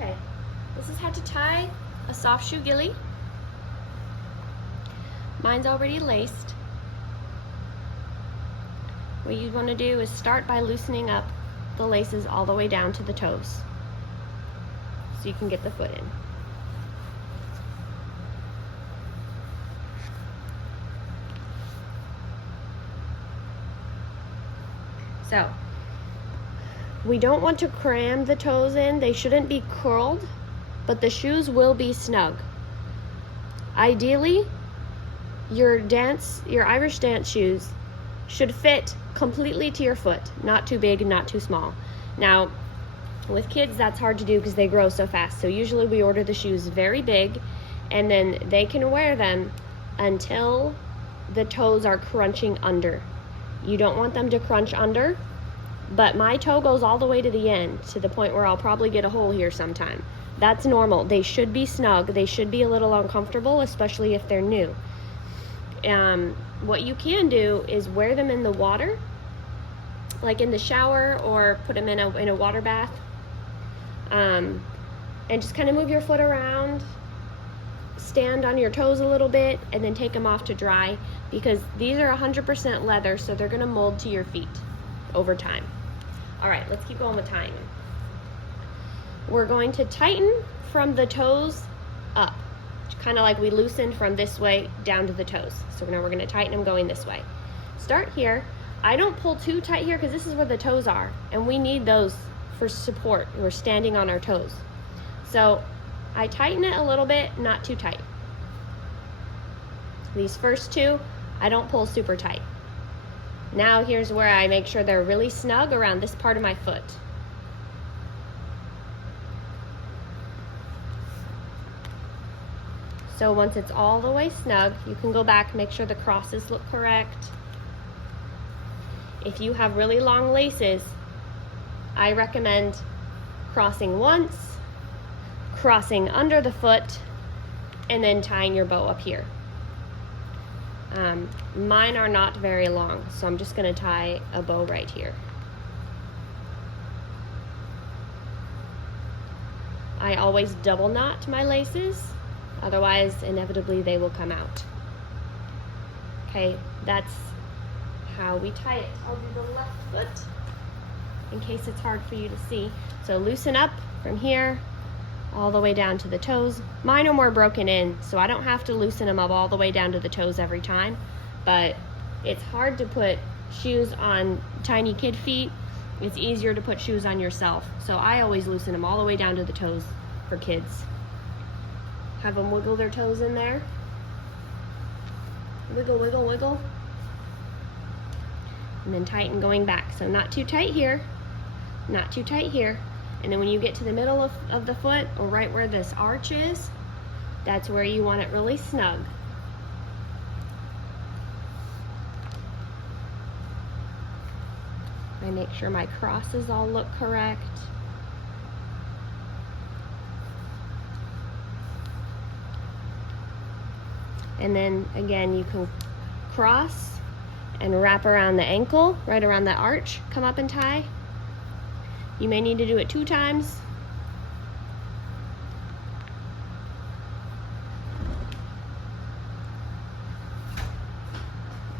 Okay, this is how to tie a soft shoe ghillie. Mine's already laced. What you want to do is start by loosening up the laces all the way down to the toes so you can get the foot in. So, we don't want to cram the toes in. They shouldn't be curled, but the shoes will be snug. Ideally, your Irish dance shoes should fit completely to your foot, not too big and not too small. Now, with kids, that's hard to do because they grow so fast. So usually we order the shoes very big, and then they can wear them until the toes are crunching under. You don't want them to crunch under, but my toe goes all the way to the end, to the point where I'll probably get a hole here sometime. That's normal. They should be snug. They should be a little uncomfortable, especially if they're new. What you can do is wear them in the water, like in the shower, or put them in a water bath, and just kind of move your foot around, stand on your toes a little bit, and then take them off to dry, because these are 100% leather, so they're going to mold to your feet over time. All right, let's keep going with tying. We're going to tighten from the toes up, kind of like we loosened from this way down to the toes. So now we're going to tighten them going this way. Start here. I don't pull too tight here because this is where the toes are, and we need those for support. We're standing on our toes. So I tighten it a little bit, not too tight. These first two, I don't pull super tight. Now here's where I make sure they're really snug around this part of my foot. So once it's all the way snug, you can go back, make sure the crosses look correct. If you have really long laces, I recommend crossing once, crossing under the foot, and then tying your bow up here. Mine are not very long, so I'm just going to tie a bow right here. I always double knot my laces, otherwise inevitably they will come out. Okay, that's how we tie it. I'll do the left foot in case it's hard for you to see. So loosen up from here all the way down to the toes. Mine are more broken in, so I don't have to loosen them up all the way down to the toes every time, but it's hard to put shoes on tiny kid feet. It's easier to put shoes on yourself, so I always loosen them all the way down to the toes for kids. Have them wiggle their toes in there. Wiggle, wiggle, wiggle. And then tighten going back. So not too tight here, not too tight here. And then when you get to the middle of the foot, or right where this arch is, that's where you want it really snug. I make sure my crosses all look correct. And then again, you can cross and wrap around the ankle, right around the arch, come up and tie. You may need to do it 2 times